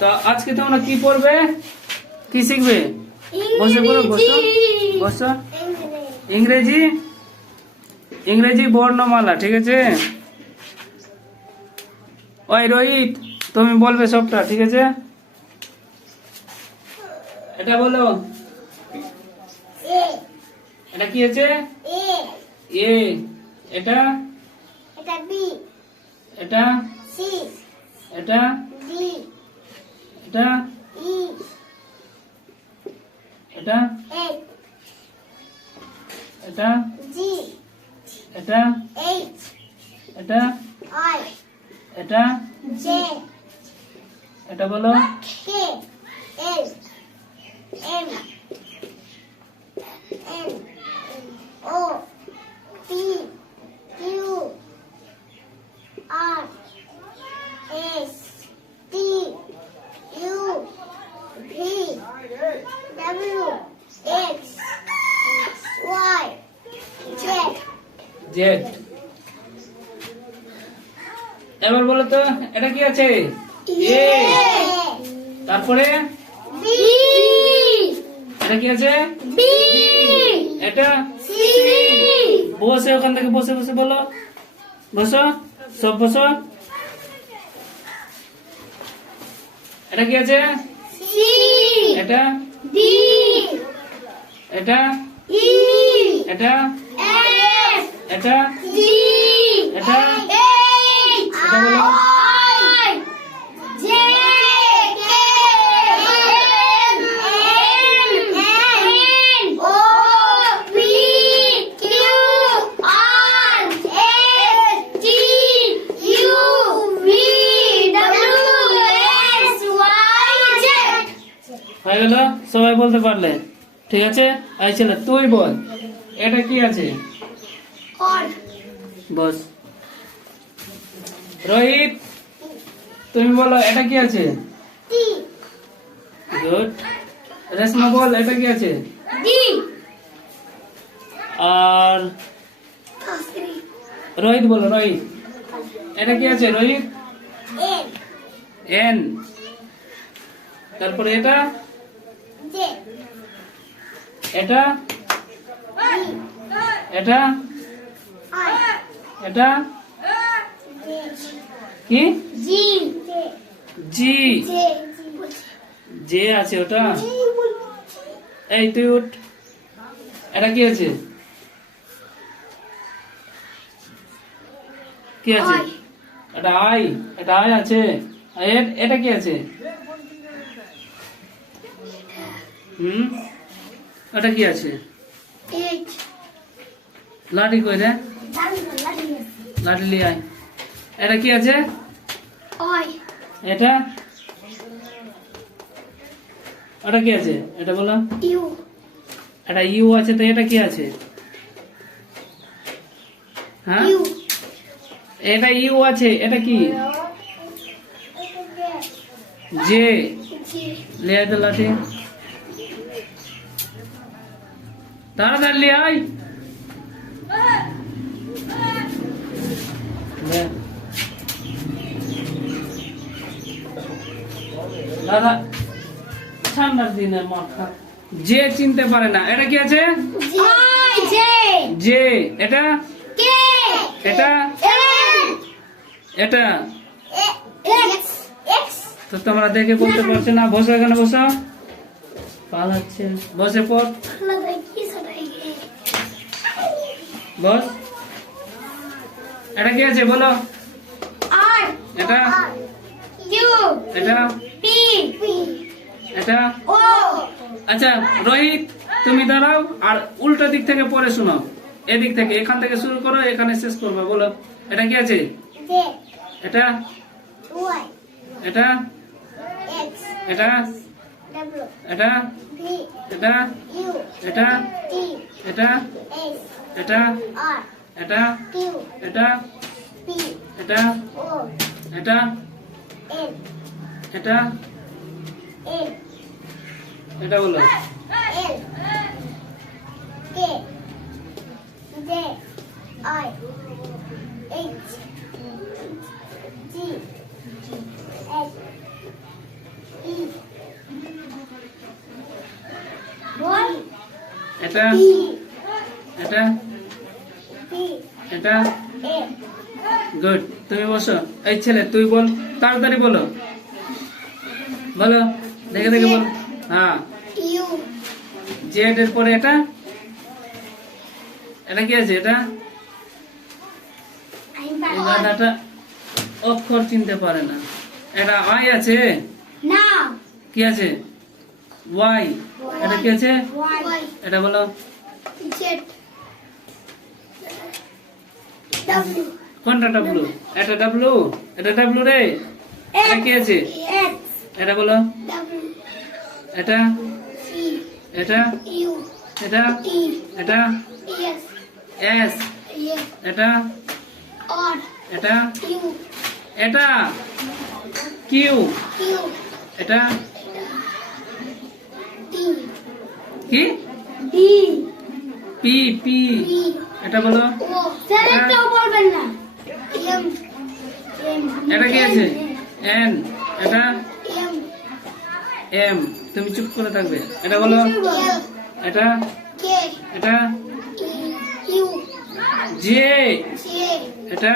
তো আজকে তোমরা কি পড়বে, কি শিখবে? বসে পড়ো, বসো বসো। ইংরেজি, ইংরেজি বর্ণমালা, ঠিক আছে? ওই রোহিত, তুমি বলবে সবটা, ঠিক আছে? এটা বলো, এটা কি আছে? এ। এটা, এটা বি, এটা, সি, এটা, ডি, এটা, ই, এটা, এফ, এটা, জি, এটা, এইচ, এটা, আই, এটা, জে, এটা বলো। K, L, M, N, O, P, Q, R, S, T, U, V, W, X, Y, Z. Z. এবার বলো তো, এটা কি আছে? এ। তারপরে বি, এটা কি আছে? বি, এটা সি, বসে, ওখান থেকে বসে বসে বলো, বসো, সব বসো। এটা কি আছে? সি, এটা, ডি, এটা, ই, এটা, এফ, এটা, জি, এটা, এইচ, এটা বলো। I, J, K, L, M, O, P, Q, R, S, T, U, V, W, X, Y, Z. হয়ে গেল? সবাই বলতে পারলে? ঠিক আছে। এই ছেলে, তুই বল, এটা কি আছে? কর্ড, বস। রোহিত, তুমি বলো, এটা কি আছে? টি, গুড। রেশমা বল, এটা কি আছে? ডি, আর রোহিত বলো, রোহিত, এটা কি আছে? Rohit, N, N. তারপরে এটা, জে, এটা, বি, এটা, আই, এটা জে, কি? জি, জি। জে, জে আছে ওটা। এই তুই উঠ, এটা কি আছে? কি আছে? আই, এটা আই, এটা আই আছে। আর এটা কি আছে? এটা কি আছে? এইচ, লাঠি কই রে? ডাব্লিউ, লাঠি লিয়ে আয়। এটা কি আছে? আই, এটা, এটা কি আছে? এটা বলো। ইউ, এটা ইউ আছে, তো এটা কি আছে? হ্যাঁ, ইউ, এটা ইউ আছে, এটা কি? জে। জি, লিয়ে আয় তো লাঠি, তাড়াতাড়ি লিয়ে আয়। লে। দাদা, ঠান্ডার দিনে মাথা যে চিনতে পারে না। এটা কি আছে? I, J, J. এটা, কে, এটা, এল, এটা এক্স, এক্স, তো তোমরা দেখে বলতে পারছো না। বসো, এখানে বসো, পালাচ্ছে। বসে পড়, লাগাই কি সরাই গে, বস। এটা কি আছে বলো? আর, এটা, কিউ, এটা, পি, এটা। ও, আচ্ছা রোহিত, তুমি দাঁড়াও আর উল্টো দিক থেকে পড়ে শোনাও। এদিক থেকে, এখান থেকে শুরু করো, এখানে শেষ করবে। বলো, এটা কি আছে? জে, এটা, ওয়াই, এটা, এক্স, এটা, ডাব্লিউ, এটা, ভি, এটা, ইউ, এটা, টি, এটা, এস, এটা, আর, এটা, কিউ, এটা, পি, এটা, ও, এটা, এন, এটা, এল, এটা বলো। L, K, J, I, H, G, F, এটা P এটা P এটা A গুড। তুমি বসো। এই ছেলে তুই বল, তাড়াতাড়ি বলো, বলো, দেখে দেখে বল। হ্যাঁ, U জেড এর পরে এটা, এটা কি আছে? এটা এই গাধাটা অক্ষর চিনতে পারে না। এটা আই আছে, Now কি আছে? ওয়াই। এটা কি আছে? Y এটা বলো। Z W কোনটা ডাব্লু? এটা ডাব্লু, এটা ডাব্লু রে। এটা কি আছে? X এটা বলো। W এটা C এটা U এটা T এটা S এস। S এটা R এটা U এটা কিউ। Q এটা T কি? D P P. B এটা বলো। O সেলেক্টও বলবেন না M M এটা কি আছে? এন। এটা M এম। তুমি চুপ করে থাকবে। এটা বলো। L এটা K এটা E U জে। J এটা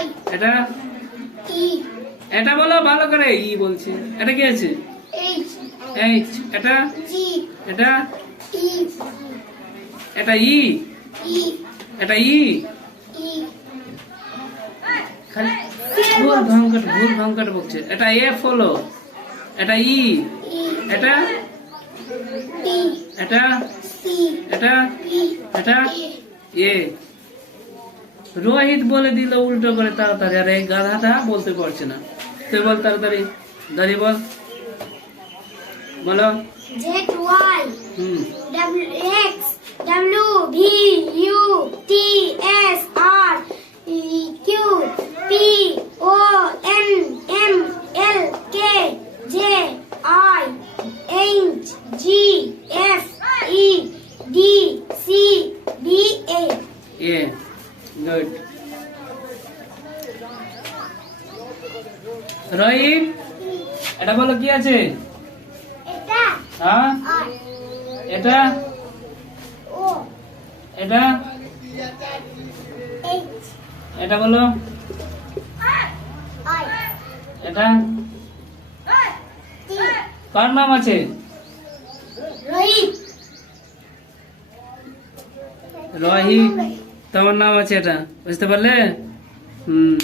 I এটা E এটা বলো ভালো করে। ই বলছি। এটা কি আছে? H H. এটা G এটা E এটা ই। E এটা ই। E খালি ভুল ভঙ্কট বকছে। এটা এফ হলো। এটা ই। E এটা D এটা C এটা B এটা A এ। রোহিত বলে দিল উল্টো করে তাড়াতাড়ি, আর এই গাধাটা বলতে পারছে না। তুই বল তাড়াতাড়ি, দাঁড়িয়ে বল, বলো। Z Y hmm. W X W V U T S R E Q P O N M L K J I H G F E D C B A A. Good. Rohit এটা বলো কি আছে? এটা হ্যাঁ, R এটা O এটা H এটা বলো। I এটা T কার নাম আছে? Rohit রোহিত, তোমার নাম আছে এটা, বুঝতে পারলে? হুম।